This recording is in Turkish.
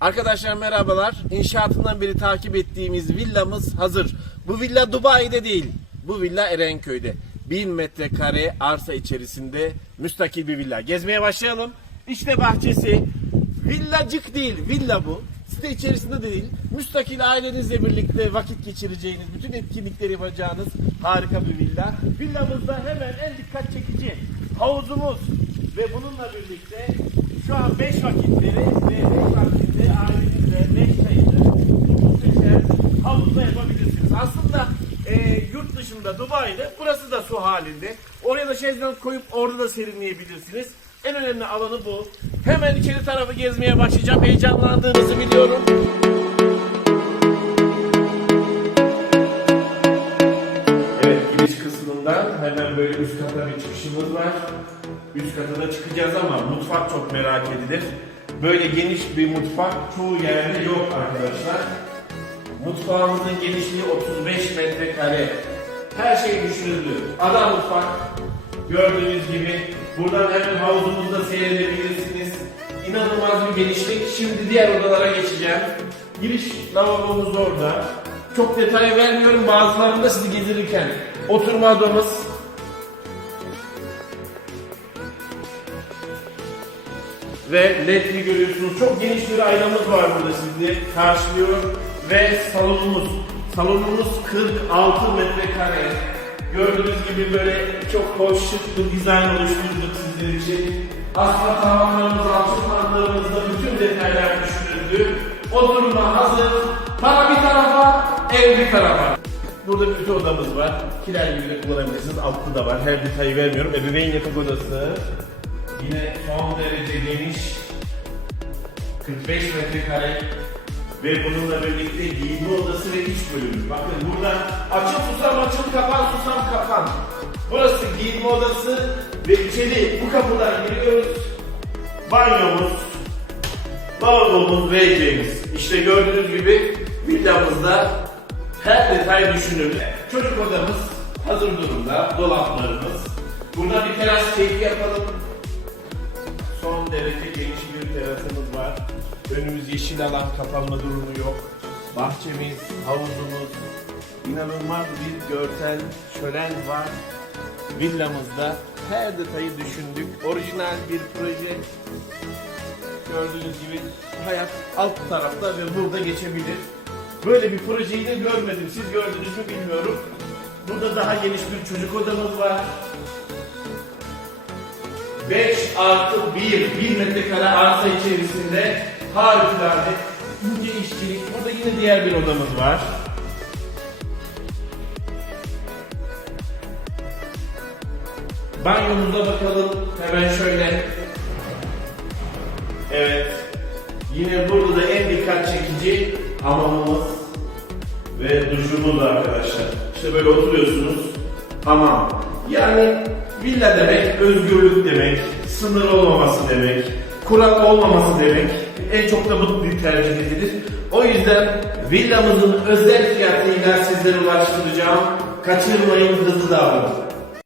Arkadaşlar merhabalar. İnşaatından beri takip ettiğimiz villamız hazır. Bu villa Dubai'de değil. Bu villa Erenköy'de. 1000 metrekare arsa içerisinde müstakil bir villa. Gezmeye başlayalım. İşte bahçesi. Villacık değil, villa bu. Site içerisinde de değil. Müstakil ailenizle birlikte vakit geçireceğiniz, bütün etkinlikleri yapacağınız harika bir villa. Villamızda hemen en dikkat çekici havuzumuz ve bununla birlikte şu an 5 vakitleri ve 5 vakitte ailenizle 5 sayılı muhteşem havuzda yapabilirsiniz. Aslında e, yurt dışında Dubai'de burası da su halinde. Oraya da şezlong koyup orada da serinleyebilirsiniz. En önemli alanı bu. Hemen içeri tarafı gezmeye başlayacağım. Heyecanlandığınızı biliyorum. Kata bir çıkışımız var. Üst kata da çıkacağız ama mutfak çok merak edilir. Böyle geniş bir mutfak çoğu yerde yok arkadaşlar. Mutfağımızın genişliği 35 metrekare. Her şey düşünüldü. Ada mutfak. Gördüğünüz gibi buradan hemen havuzumuzda seyredebilirsiniz. İnanılmaz bir genişlik. Şimdi diğer odalara geçeceğim. Giriş lavabomuz orada. Çok detay vermiyorum. Bazılarında sizi gezdirirken. Oturma odamız. Ve ledli görüyorsunuz. Çok geniş bir aynamız var burada sizi karşılıyor. Ve salonumuz. Salonumuz 46 metrekare. Gördüğünüz gibi böyle çok hoş şık bir dizayn oluşturduk sizler için. Asma tavanlarımız, alçıpanlarımızda bütün detaylar düşünüldü. Oturma hazır. Para bir tarafa, ev bir tarafa. Burada bir odamız var. Kiler gibi de kullanabilirsiniz. Altta da var. Her detayı vermiyorum. Ebeveyn yatak odası. Yine son derece geniş. 45 metrekare ve bununla birlikte giyinme odası ve iç bölümü. Bakın burada açıl susam açıl kapan susam kapan. Burası giyinme odası ve içeri bu kapıdan giriyoruz. Banyomuz, lavabomuz ve eceğimiz. İşte gördüğünüz gibi villamızda her detay düşünülür. Çocuk odamız hazır durumda, dolaplarımız. Burada bir teras keyfi yapalım. Derece geniş bir terasımız var. Önümüz yeşil alan, kapanma durumu yok. Bahçemiz, havuzumuz, inanılmaz bir görsel şölen var. Villamızda her detayı düşündük. Orijinal bir proje. Gördüğünüz gibi hayat alt tarafta ve burada geçebilir. Böyle bir projeyi de görmedim. Siz gördünüz mü bilmiyorum. Burada daha geniş bir çocuk odamız var. 5 artı 1, 1 metrekare arsa içerisinde harikulade ince işçilik. Burada yine diğer bir odamız var. Banyomuza bakalım. Hemen şöyle. Evet. Yine burada da en dikkat çekici hamamımız ve duşumuz arkadaşlar. İşte böyle oturuyorsunuz. Hamam. Yani villa demek özgürlük demek, sınır olmaması demek, kural olmaması demek. En çok da bu tercih edilir. O yüzden villamızın özel fiyatıyla sizlere ulaştıracağım. Kaçırmayın hızlı davranın.